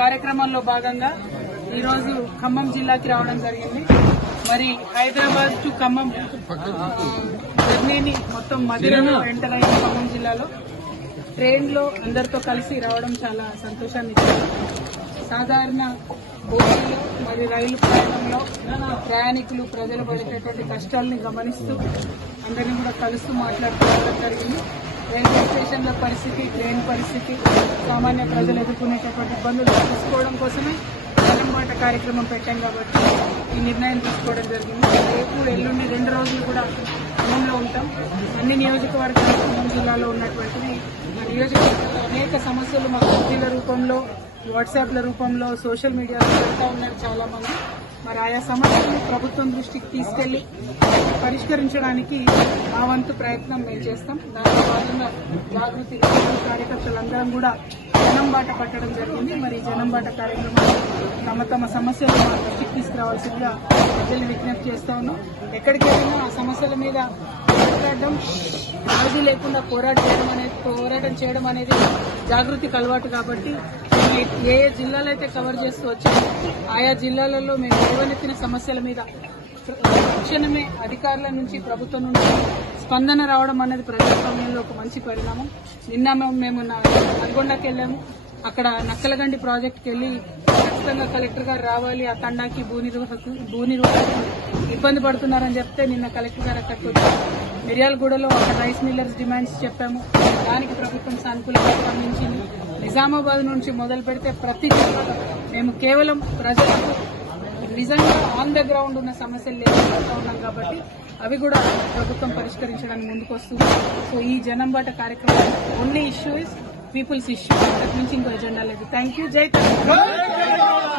కార్యక్రమంలో భాగంగా ఈరోజు ఖమ్మం జిల్లాకి రావడం జరిగింది. మరి హైదరాబాద్ టు ఖమ్మం జర్నీని మొత్తం మధ్యలో ఎంటర్ అయిన ఖమ్మం జిల్లాలో ట్రైన్ లో అందరితో కలిసి రావడం చాలా సంతోషాన్ని ఇచ్చింది. సాధారణ బోగీలో మరియు రైలు ప్రయాణంలో ప్రయాణికులు ప్రజలు పడేటటువంటి కష్టాలని గమనిస్తూ అందరినీ కూడా కలుస్తూ మాట్లాడుకోవడం జరిగింది. రైల్వే స్టేషన్ల పరిస్థితి, ట్రైన్ పరిస్థితి, సామాన్య ప్రజలు ఎదుర్కొనేటటువంటి ఇబ్బందులు తెలుసుకోవడం కోసమే జనంబాట కార్యక్రమం పెట్టాం కాబట్టి ఈ నిర్ణయం తీసుకోవడం జరిగింది. రేపు ఎల్లుండి 2 రోజులు కూడా ఖమ్మంలో ఉంటాం. అన్ని నియోజకవర్గాలు ఖమ్మం జిల్లాలో ఉన్నటువంటివి నియోజకవర్గంలో అనేక సమస్యలు మాకు ఫోన్ల రూపంలో, వాట్సాప్ల రూపంలో, సోషల్ మీడియాలో పెడతా ఉన్నారు చాలా మంది. మరి ఆయా సమస్యలను ప్రభుత్వం దృష్టికి తీసుకెళ్లి పరిష్కరించడానికి మా వంతు ప్రయత్నం మేము చేస్తాం. దాంట్లో భాగంగా జాగృతి కార్యకర్తలందరం కూడా జనంబాట పట్టడం జరిగింది. మరి జనంబాట కార్యక్రమాలు తమ సమస్యలు మా దృష్టికి తీసుకురావాల్సిందిగా ప్రజల్ని విజ్ఞప్తి చేస్తా ఉన్నాం. ఎక్కడికి వెళ్ళినా ఆ సమస్యల మీద పోరాటం, రాజీ లేకుండా పోరాటం చేయడం అనేది జాగృతికి అలవాటు. కాబట్టి ఏ జిల్లాలో అయితే కవర్ చేస్తూ వచ్చామో ఆయా జిల్లాలలో మేము లేవనెత్తిన సమస్యల మీద తక్షణమే అధికారుల నుంచి, ప్రభుత్వం నుంచి స్పందన రావడం అనేది ప్రజాస్వామ్యంలో ఒక మంచి పరిణామం. నిన్న మేము నల్గొండకి వెళ్ళాము. అక్కడ నక్కలగండి ప్రాజెక్టుకి వెళ్లి ఖచ్చితంగా కలెక్టర్ గారు రావాలి, ఆ తండాకి భూ నిర్వాహకులు ఇబ్బంది పడుతున్నారని చెప్తే నిన్న కలెక్టర్ గారు అక్కడికి వచ్చారు. మిర్యాలగూడలో అక్కడ రైస్ మిల్లర్స్ డిమాండ్స్ చెప్పాము. దానికి ప్రభుత్వం సానుకూలంగా స్పందించింది. నిజామాబాద్ నుంచి మొదలు పెడితే ప్రతి జిల్లాలో మేము కేవలం ప్రజలకు నిజంగా ఆన్ ద గ్రౌండ్ ఉన్న సమస్యలు లేకుండా ఉన్నాం కాబట్టి అవి కూడా ప్రభుత్వం పరిష్కరించడానికి ముందుకు వస్తుంది. సో ఈ జనంబాట కార్యక్రమం only issue is people's issue, అంతకు మించి ఇంకో ఎజెండా లేదు. Thank you. జై తెలంగాణ.